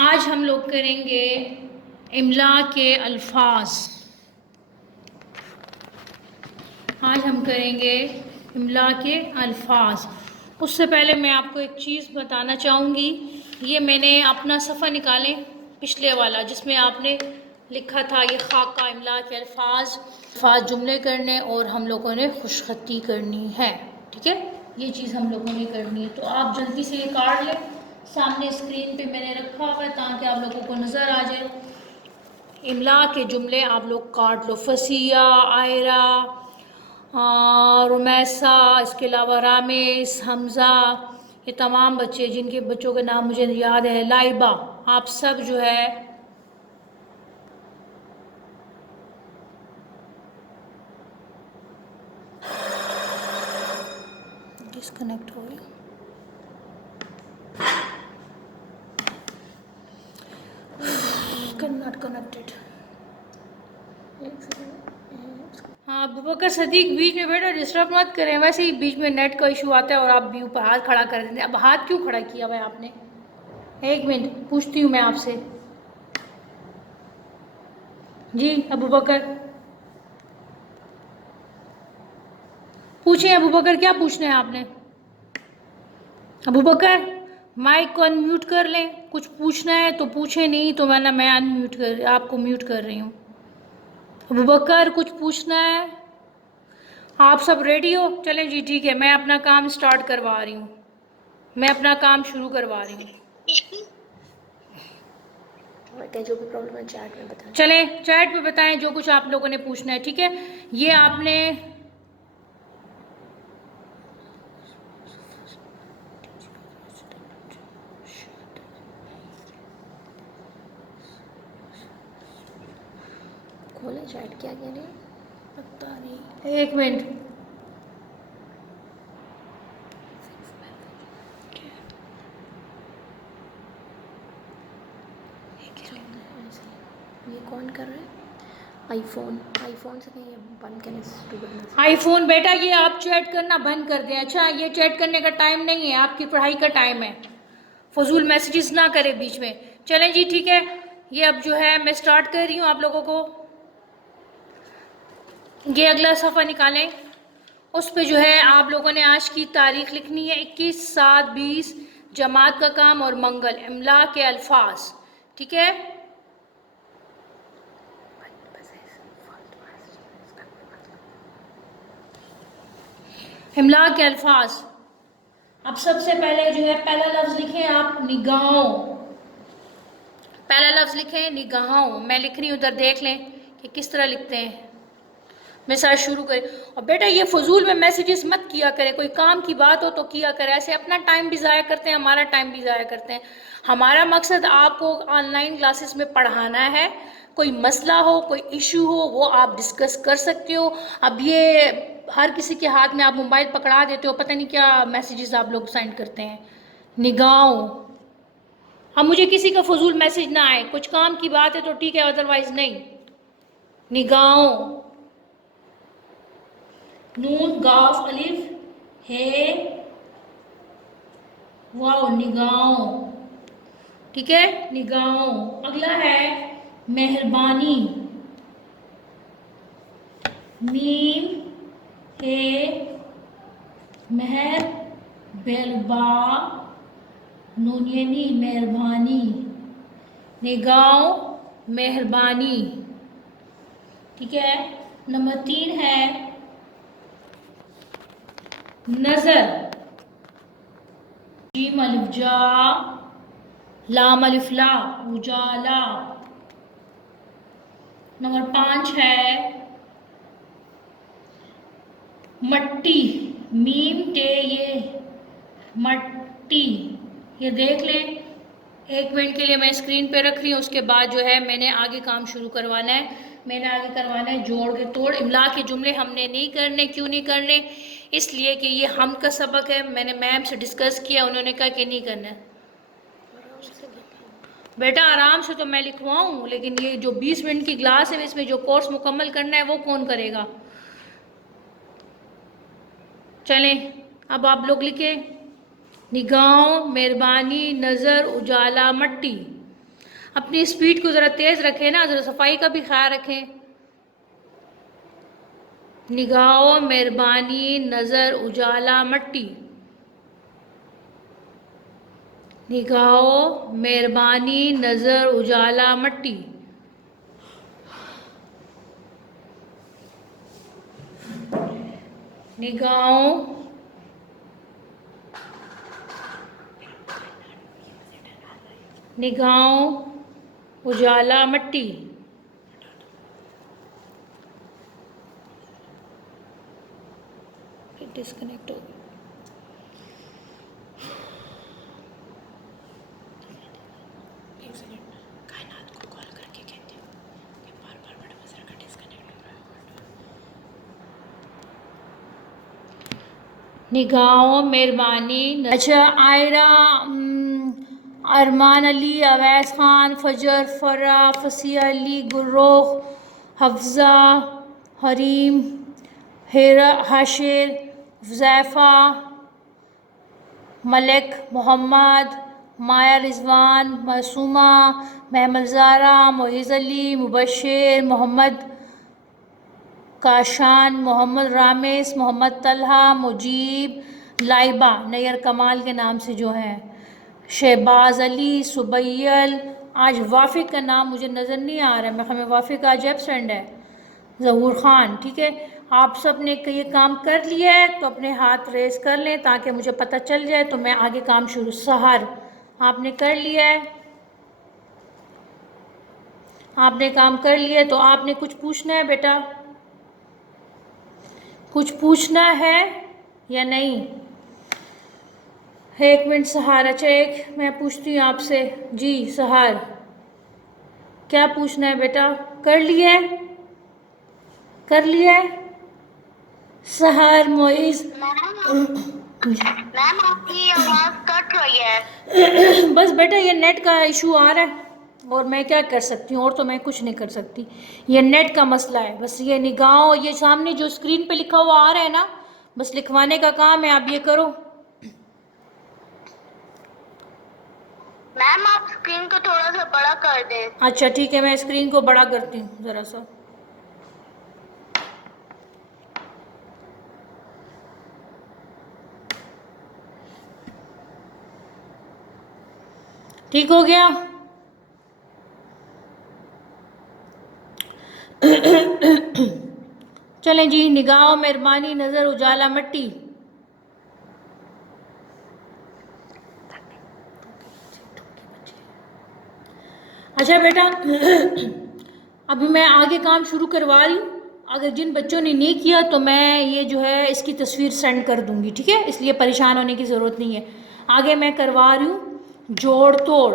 आज हम लोग करेंगे इमला के अल्फाज। आज हम करेंगे इमला के अल्फाज। उससे पहले मैं आपको एक चीज़ बताना चाहूँगी। ये मैंने अपना सफ़ा निकालें पिछले वाला, जिसमें आपने लिखा था ये खाका इमला के अल्फाज जुमले करने और हम लोगों ने खुशखती करनी है। ठीक है, ये चीज़ हम लोगों ने करनी है। तो आप जल्दी से ये काट लें। सामने स्क्रीन पे मैंने रखा हुआ है ताकि आप लोगों को नज़र आ जाए। इमला के जुमले आप लोग काट लो। फसिया, आयरा, रुमैसा, इसके अलावा रामेस, हमज़ा, ये तमाम बच्चे जिनके बच्चों के नाम मुझे याद है, लाइबा, आप सब जो है डिस्कनेक्ट हो गया। Not connected. हाँ अबूबकर सदीक, बीच में बेटा डिस्टर्ब मत करें। वैसे ही बीच में नेट का इशू आता है और आप भी ऊपर हाथ खड़ा कर देते हैं। अब हाथ क्यों खड़ा किया भाई आपने? एक मिनट पूछती हूँ मैं आपसे। जी अबूबकर पूछें। अबूबकर क्या पूछना है आपने? अबूबकर माइक को अनम्यूट कर लें। कुछ पूछना है तो पूछे, नहीं तो मैं अनम्यूट कर आपको म्यूट कर रही हूँ। अबूबकर कुछ पूछना है? आप सब रेडी हो? चलें जी ठीक है, मैं अपना काम स्टार्ट करवा रही हूँ। मैं अपना काम शुरू करवा रही हूँ। जो भी प्रॉब्लम है चैट में बताएं। चलें चैट पे बताएं जो कुछ आप लोगों ने पूछना है। ठीक है, ये आपने खोले चैट, क्या कह रहे हैं पता नहीं, एक मिनट। ये कौन कर रहा है? आईफोन से नहीं, बंद करने से। आईफोन बेटा ये आप चैट करना बंद कर दें। अच्छा, ये चैट करने का टाइम नहीं है, आपकी पढ़ाई का टाइम है। फजूल मैसेजेस ना करें बीच में। चलें जी ठीक है, ये अब जो है मैं स्टार्ट कर रही हूँ आप लोगों को। ये अगला सफ़ा निकालें। उस पे जो है आप लोगों ने आज की तारीख लिखनी है 21/7/20, जमात का काम और मंगल, इमला के अल्फाज। ठीक है, इमला के अल्फाज। अब सबसे पहले जो है पहला लफ्ज़ लिखें आप, निगाहों। पहला लफ्ज़ लिखें निगाहों। मैं लिख रही हूँ, उधर देख लें कि किस तरह लिखते हैं। मैं साथ शुरू करें। और बेटा ये फजूल में मैसेजेस मत किया करें। कोई काम की बात हो तो किया करें, ऐसे अपना टाइम भी ज़ाया करते हैं, हमारा टाइम भी ज़ाया करते हैं। हमारा मकसद आपको ऑनलाइन क्लासेस में पढ़ाना है। कोई मसला हो, कोई इशू हो, वो आप डिस्कस कर सकते हो। अब ये हर किसी के हाथ में आप मोबाइल पकड़ा देते हो, पता नहीं क्या मैसेजेस आप लोग सेंड करते हैं। निगाहों। अब मुझे किसी का फजूल मैसेज ना आए, कुछ काम की बात है तो ठीक है, अदरवाइज नहीं। निगाहों, नून गाफ अलिफ है वाओ, निगाहों। ठीक है, निगाहों। अगला है मेहरबानी, मीम है मेहर बेलबा नूनियनी, मेहरबानी, निगाहों मेहरबानी। ठीक है, नंबर 3 है नजर, जीम अलिफ जा, लाम अलिफ ला, उजाला। नंबर 5 है मट्टी, मीम टे ये मट्टी। ये देख लें। एक मिनट के लिए मैं स्क्रीन पे रख रही हूँ, उसके बाद जो है मैंने आगे काम शुरू करवाना है। मैंने आगे करवाना है जोड़ के तोड़। इमला के जुमले हमने नहीं करने। क्यों नहीं करने? इसलिए कि ये हम का सबक है। मैंने मैम से डिस्कस किया, उन्होंने कहा कि नहीं करना। बेटा आराम से तो मैं लिखवाऊँ, लेकिन ये जो 20 मिनट की क्लास है इसमें जो कोर्स मुकम्मल करना है वो कौन करेगा? चलें अब आप लोग लिखें, निगाहों, मेहरबानी, नज़र, उजाला, मट्टी। अपनी स्पीड को ज़रा तेज़ रखें ना, ज़रा सफाई का भी ख्याल रखें। निगाहों मेहरबानी नज़र उजाला मट्टी। निगाहों मेहरबानी नज़र उजाला मट्टी। निगाहों निगाहों उजाला मट्टी। डिस्कनेक्ट हो गया। एक सेकंड, कायनात को कॉल करके कहती हूँ कि बार-बार बड़ा मसला का डिस्कनेक्ट हो रहा है। निगाहों मेहरबानी। अच्छा, आयरा, अरमान अली, अवैस खान, फजर, फरा, फसिया अली, गुर्रोह, हफ्जा, हरीम, हेरा, हाशिर, हुज़ैफ़ा, मलिक, मोहम्मद, माया रिजवान, मासूमा, महमद ज़ारा, मोइज़ अली, मुबशिर, मोहम्मद काशान, मोहम्मद रामिस, मोहम्मद तलहा, मुजीब, लाइबा नैयर कमाल के नाम से जो हैं, शहबाज अली, सुबैयल। आज वाफिक का नाम मुझे नज़र नहीं आ रहा है, मैं वाफिक आज एब्सेंट है। ज़हूर ख़ान, ठीक है। आप सब ने ये काम कर लिया है तो अपने हाथ रेस कर लें ताकि मुझे पता चल जाए तो मैं आगे काम शुरू। सहर, आपने कर लिया है, आपने काम कर लिया है तो आपने कुछ पूछना है बेटा, कुछ पूछना है या नहीं? एक मिनट सहर। अच्छा, एक मैं पूछती हूँ आपसे जी। सहर, क्या पूछना है बेटा? कर लिया है, कर लिया है सहर, मोइज़? मैम आपकी आवाज कट रही है। बस बेटा ये नेट का इशू आ रहा है और मैं क्या कर सकती हूँ, और तो मैं कुछ नहीं कर सकती, ये नेट का मसला है। बस ये निगाहों, ये सामने जो स्क्रीन पे लिखा हुआ आ रहा है ना, बस लिखवाने का काम है, आप ये करो। मैम आप स्क्रीन को थोड़ा सा बड़ा कर दें। अच्छा ठीक है, मैं स्क्रीन को बड़ा करती हूँ ज़रा सा। ठीक हो गया? चलें जी। निगाहों मेहरबानी नज़र उजाला मट्टी। अच्छा बेटा, अभी मैं आगे काम शुरू करवा रही हूँ। अगर जिन बच्चों ने नहीं किया तो मैं ये जो है इसकी तस्वीर सेंड कर दूँगी, ठीक है? इसलिए परेशान होने की ज़रूरत नहीं है। आगे मैं करवा रही हूँ जोड़ तोड़।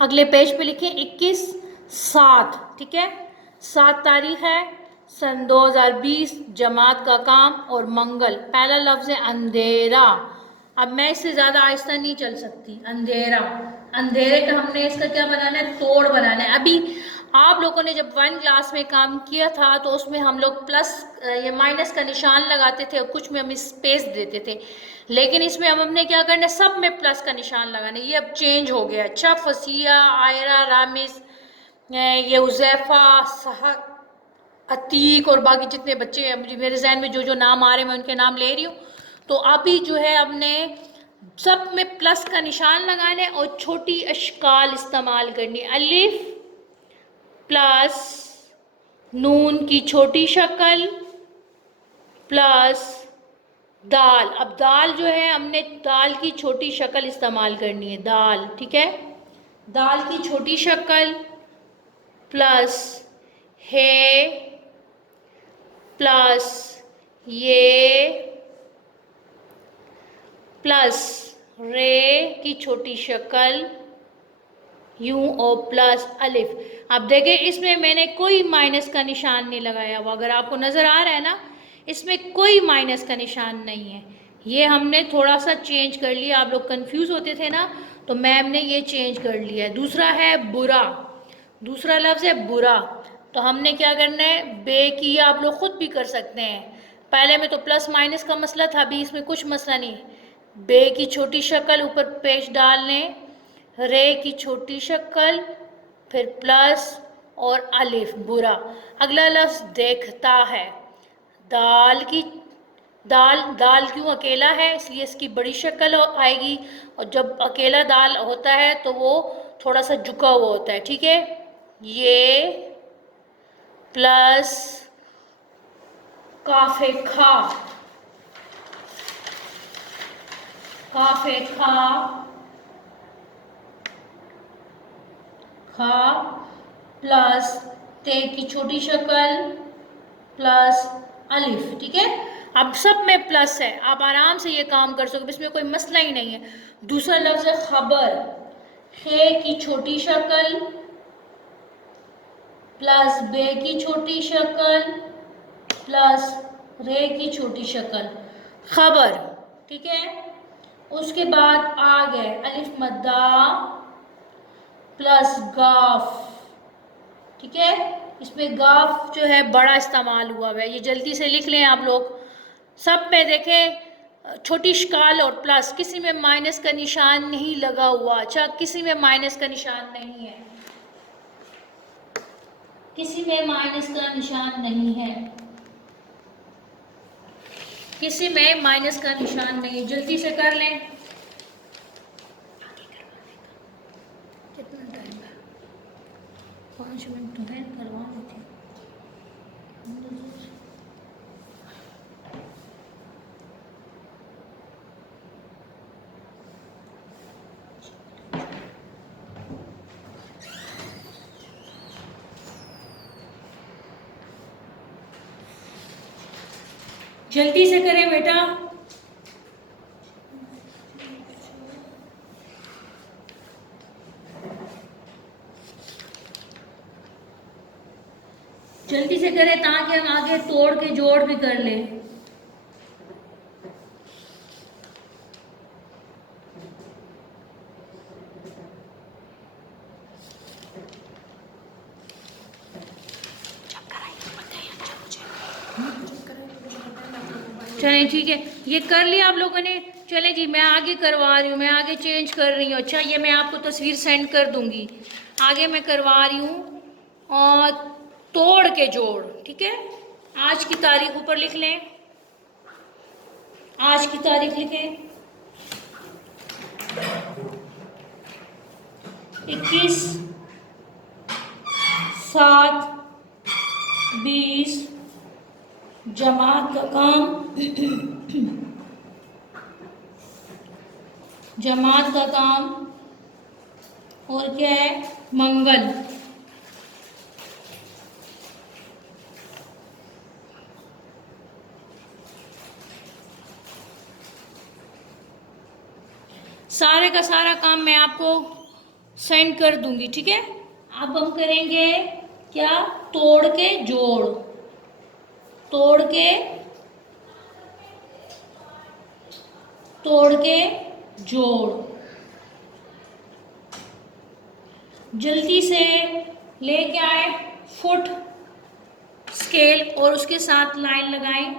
अगले पेज पे लिखें 21/7, ठीक है? 7 तारीख है, सन 2020, जमात का काम और मंगल। पहला लफ्ज़ है अंधेरा। अब मैं इससे ज़्यादा आहिस्ता नहीं चल सकती। अंधेरा, अंधेरे का हमने इसका क्या बनाना है? तोड़ बनाना है। अभी आप लोगों ने जब 1 क्लास में काम किया था तो उसमें हम लोग प्लस ये माइनस का निशान लगाते थे और कुछ में हम स्पेस देते थे, लेकिन इसमें अब हमने क्या करना है? सब में प्लस का निशान लगाना है। ये अब चेंज हो गया। अच्छा, फसिया, आयरा, रामिस, ये हुज़ैफ़ा, सहर, अतीक और बाकी जितने बच्चे हैं, मुझे मेरे जहन में जो जो नाम आ रहे हैं मैं उनके नाम ले रही हूँ। तो अभी जो है हमने सब में प्लस का निशान लगाना है और छोटी अशकाल इस्तेमाल करनी है। अलिफ प्लस नून की छोटी शक्ल प्लस दाल। अब दाल जो है हमने दाल की छोटी शक्ल इस्तेमाल करनी है, दाल, ठीक है? दाल की छोटी शक्ल प्लस है प्लस ये प्लस रे की छोटी शक्ल यूं और प्लस अलिफ। अब देखें इसमें मैंने कोई माइनस का निशान नहीं लगाया हुआ। अगर आपको नज़र आ रहा है ना, इसमें कोई माइनस का निशान नहीं है। ये हमने थोड़ा सा चेंज कर लिया। आप लोग कंफ्यूज होते थे ना, तो मैम ने ये चेंज कर लिया है। दूसरा है बुरा, दूसरा लफ्ज़ है बुरा। तो हमने क्या करना है? बे की आप लोग ख़ुद भी कर सकते हैं। पहले में तो प्लस माइनस का मसला था, अभी इसमें कुछ मसला नहीं। बे की छोटी शक्ल ऊपर पेश डाल लें, रे की छोटी शक्ल, फिर प्लस और अलिफ बुरा। अगला लफ्ज़ देखता है। दाल की दाल दाल क्यों अकेला है, इसलिए इसकी बड़ी शक्ल आएगी, और जब अकेला दाल होता है तो वो थोड़ा सा झुका हुआ होता है, ठीक है। ये प्लस काफे खा, काफे खा, खा प्लस ते की छोटी शक्ल प्लस अलिफ, ठीक है। अब सब में प्लस है, आप आराम से ये काम कर सकते, इसमें कोई मसला ही नहीं है। दूसरा लफ्ज़ है खबर, खे की छोटी शक्ल प्लस बे की छोटी शक्ल प्लस रे की छोटी शक्ल, खबर, ठीक है। उसके बाद आ गए अलिफ मद्दा प्लस गाफ, ठीक है। इसमें गाफ जो है बड़ा इस्तेमाल हुआ है, ये जल्दी से लिख लें आप लोग। सब में देखें छोटी शकाल और प्लस, किसी में माइनस का निशान नहीं लगा हुआ। अच्छा, किसी में माइनस का निशान नहीं है, किसी में माइनस का निशान नहीं है, किसी में माइनस का निशान नहीं। जल्दी से कर लें। कितना टाइम है? 5 मिनट तो है, करवा लेते हैं। जल्दी से करें बेटा। जल्दी से करें ताकि हम आगे तोड़ के जोड़ भी कर लें। चलें ठीक है, ये कर लिया आप लोगों ने। चलें जी, मैं आगे करवा रही हूँ, मैं आगे चेंज कर रही हूँ। अच्छा, ये मैं आपको तस्वीर सेंड कर दूंगी। आगे मैं करवा रही हूँ और तोड़ के जोड़, ठीक है। आज की तारीख ऊपर लिख लें, आज की तारीख लिखें 21/7/20। जमात का काम जमात का काम और क्या है, मंगल। सारे का सारा काम मैं आपको सेंड कर दूंगी, ठीक है। अब हम करेंगे क्या, तोड़ के जोड़, तोड़ के जोड़। जल्दी से लेके आए फुट स्केल और उसके साथ लाइन लगाएं।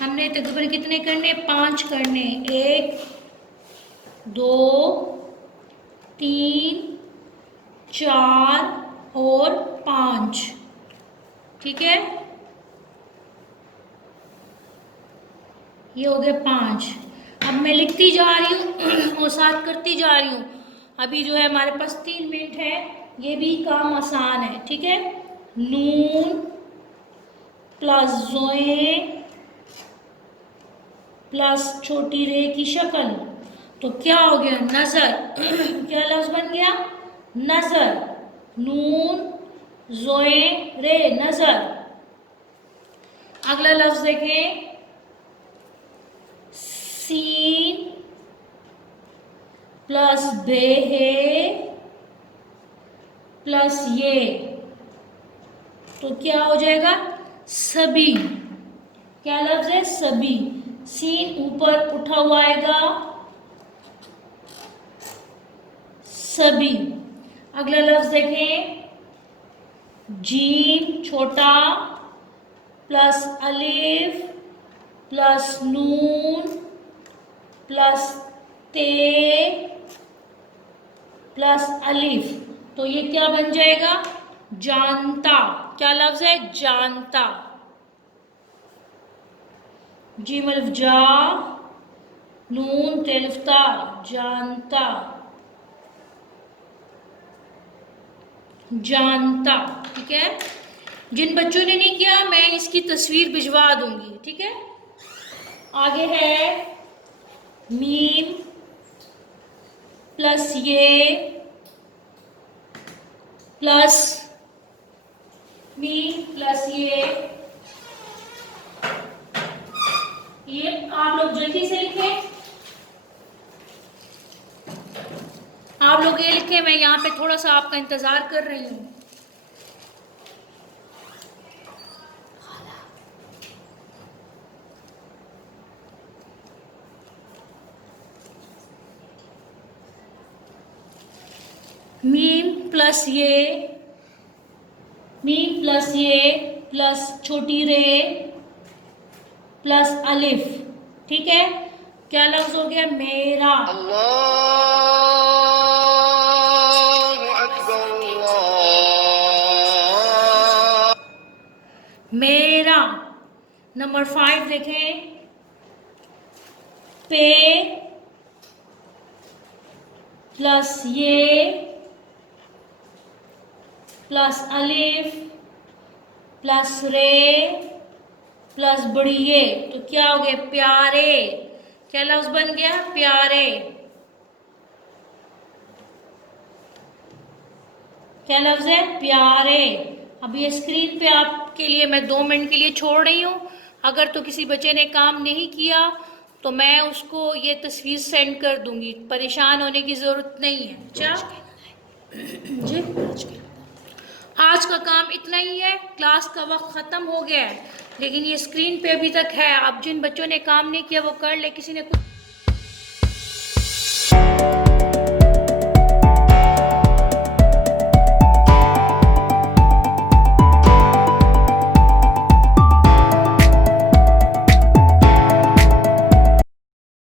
हमने तकरीबन कितने करने, 5 करने, 1 2 3 4 और 5, ठीक है। ये हो गए 5। अब मैं लिखती जा रही हूँ और साथ करती जा रही हूँ। अभी जो है हमारे पास 3 मिनट है, ये भी काम आसान है, ठीक है। नून प्लस जोए प्लस छोटी रे की शक्ल, तो क्या हो गया, नजर। क्या लफ्ज बन गया, नजर। नून जोए रे, नजर। अगला लफ्ज देखें, सीन प्लस बेहे प्लस ये, तो क्या हो जाएगा, सभी। क्या लफ्ज है, सभी। सीन ऊपर उठा हुआ आएगा, सभी। अगला लफ्ज देखें, जीम छोटा प्लस अलिफ प्लस नून प्लस ते प्लस अलिफ, तो ये क्या बन जाएगा? जानता। क्या लफ्ज है? जानता। जीम अलिफ जा, नून तेलफ्ता, जानता, जानता। ठीक है, जिन बच्चों ने नहीं किया मैं इसकी तस्वीर भिजवा दूंगी। ठीक है, आगे है मीम प्लस ये प्लस मीम प्लस ये आप लोग जल्दी से लिखें। आप लोग ये लिखें, मैं यहाँ पे थोड़ा सा आपका इंतजार कर रही हूँ। मीम प्लस ये प्लस छोटी रे प्लस अलिफ। ठीक है, क्या लफ्ज हो गया? मेरा। अल्लाहु अकबर, अल्लाह। मेरा। नंबर 5 देखें, पे प्लस ये प्लस अलिफ प्लस रे प्लस बड़ी ये, तो क्या हो गया? प्यारे। क्या लफ्ज बन गया? प्यारे। क्या लफ्ज है? प्यारे। अब ये स्क्रीन पे आपके लिए मैं 2 मिनट के लिए छोड़ रही हूँ। अगर तो किसी बच्चे ने काम नहीं किया तो मैं उसको ये तस्वीर सेंड कर दूंगी, परेशान होने की ज़रूरत नहीं है। अच्छा जी, आज का काम इतना ही है, क्लास का वक्त ख़त्म हो गया है, लेकिन ये स्क्रीन पे अभी तक है। अब जिन बच्चों ने काम नहीं किया वो कर ले। किसी ने कुछ